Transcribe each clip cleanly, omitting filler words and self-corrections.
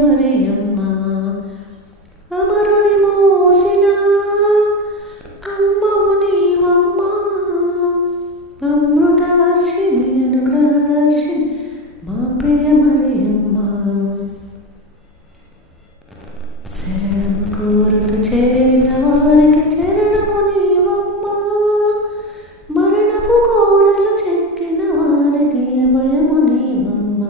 మరియమ్మ అమరుని మోసిన అమ్మవు నీవమ్మ అమృతవర్షిణి అనుగ్రహదర్శిని మా ప్రియ మరియమ్మ శరణము కోరుతూ చేరిన వారికి చరణము నీవమ్మ మరణపు కోరలు చెక్కిన వారికి అభయము నీవమ్మ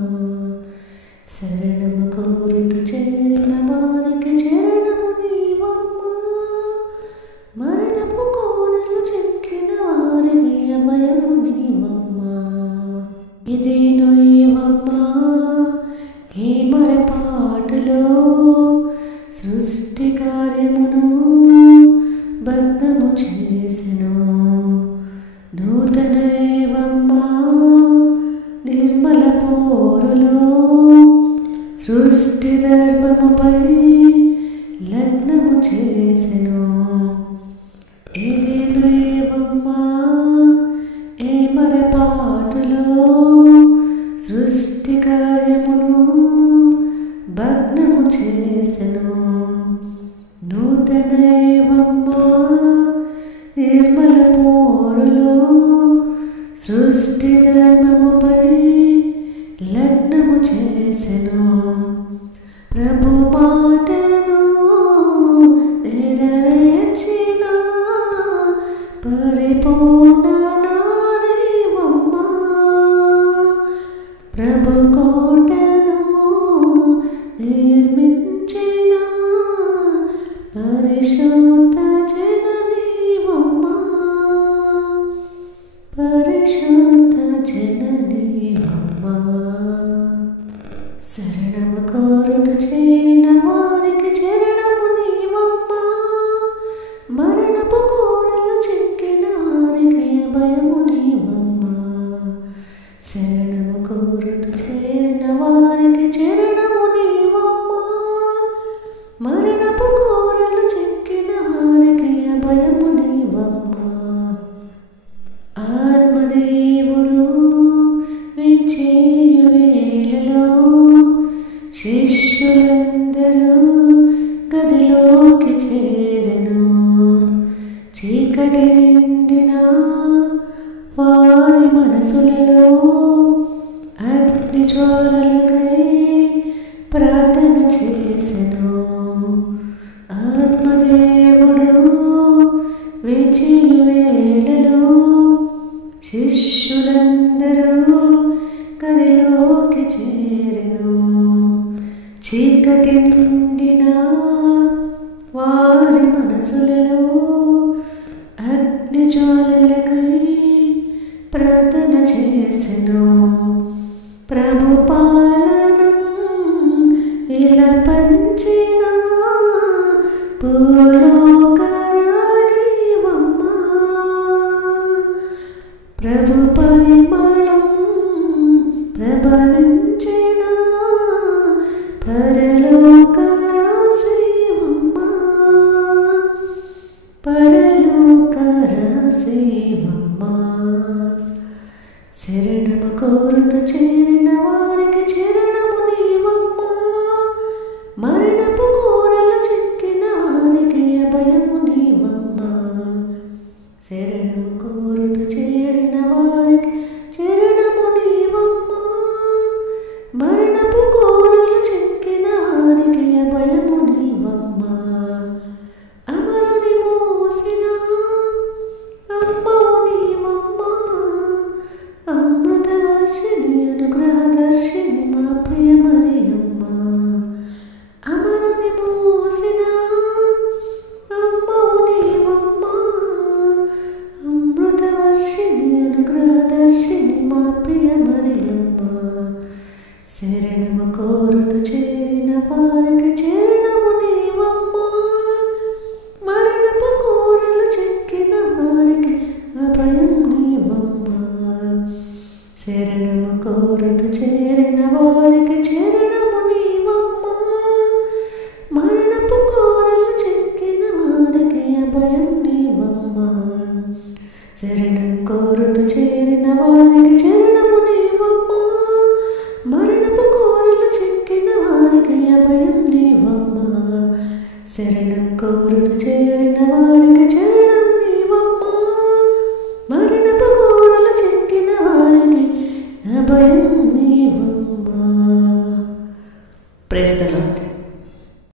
శరణము కోరుతూ చేరిన వారికి చరణము నీవమ్మ మరణపు కోరలు చెక్కిన వారికి అభయము నీవమ్మ ఇదేను ఏవమ్మ ఈ మరపాటులో సృష్టి కార్యమును భగ్నము చేసెను నూతన ఏవమ్మ నిర్మల పోరులో సృష్టి ధర్మముపై లగ్నము చేసెను ఇదేను ఏవమ్మ ఏ మరపాటులో సృష్టి కార్యమును భగ్నము చేసెను నూతన ఏవమ్మ నిర్మల పోరులో సృష్టి ధర్మముపై లగ్నము చేసెను ప్రభు మాటను నెరవేర్చిన పరిపూర్ణ నారీవమ్మ ప్రభు కోటను నిర్మించిన పరిశుద్ధ జననీవమ్మ పరిశుద్ధ జననీవమ్మ శరణము కోరుతూ చేరిన వారికి చరణము నీవమ్మ మరణపు కోరలు చెక్కిన వారికి అభయము నీవమ్మ శరణము కోరుతూ చేరిన వారికి చరణము నీవమ్మ మరణపు కోరలు చెక్కిన వారికి అభయము నీవమ్మ ఆత్మదేవుడు విజయ వేళలో శిష్యులందరూ గదిలోకి చేరెను చీకటి నిండిన వారి మనసులలో అగ్ని జ్వాలలకై ప్రార్థన చేసెను ఆత్మదేవుడు విజయ వేళలో శిష్యులందరూ గదిలోకి చేరెను చీకటి నిండిన వారి మనసులలో అగ్ని జ్వాలలకై ప్రార్థన చేసెను ప్రభు పాలనం ఇలా పంచిన భూలోకరాణివమ్మ ప్రభు పరిమళం ప్రభవించిన పరలోక రాశివమ్మ పరలోక రాశివమ్మ శరణము కోరుతూ చేరిన వారికి చరణము నీవమ్మ మరణపు కోరలు చెక్కిన వారికి అభయము నీవమ్మ శరణము కోరుతూ చేరిన వారికి చరణము నీవమ్మ మరణపు కోరలు చెక్కిన వారికి అభయము నీవమ్మ అమరుని మోసిన అమ్మవు నీవమ్మ అమృతవర్షిణి అనుగ్రహదర్శిని మా ప్రియ మరియమ్మ అమరుని మోసిన అమ్మవు నీవమ్మ అమృతవర్షిణి అనుగ్రహదర్శిని మా ప్రియ మరియమ్మ శరణము కోరుతూ చేరిన వారికి చరణము నీవమ్మ మరణపు కోరలు చెక్కిన వారికి అభయం నీవమ్మ శరణము కోరుతూ చేరిన వారికి చరణము నీవమ్మ మరణపు కోరలు చెక్కిన వారికి అభయం నీవమ్మ శరణం కోరుతూ చేరిన వారికి చరణము నీవమ్మ మరణపు కోరలు చెక్కిన వారికి అభయం శరణం కోరుతు చేరుదుమమ్మ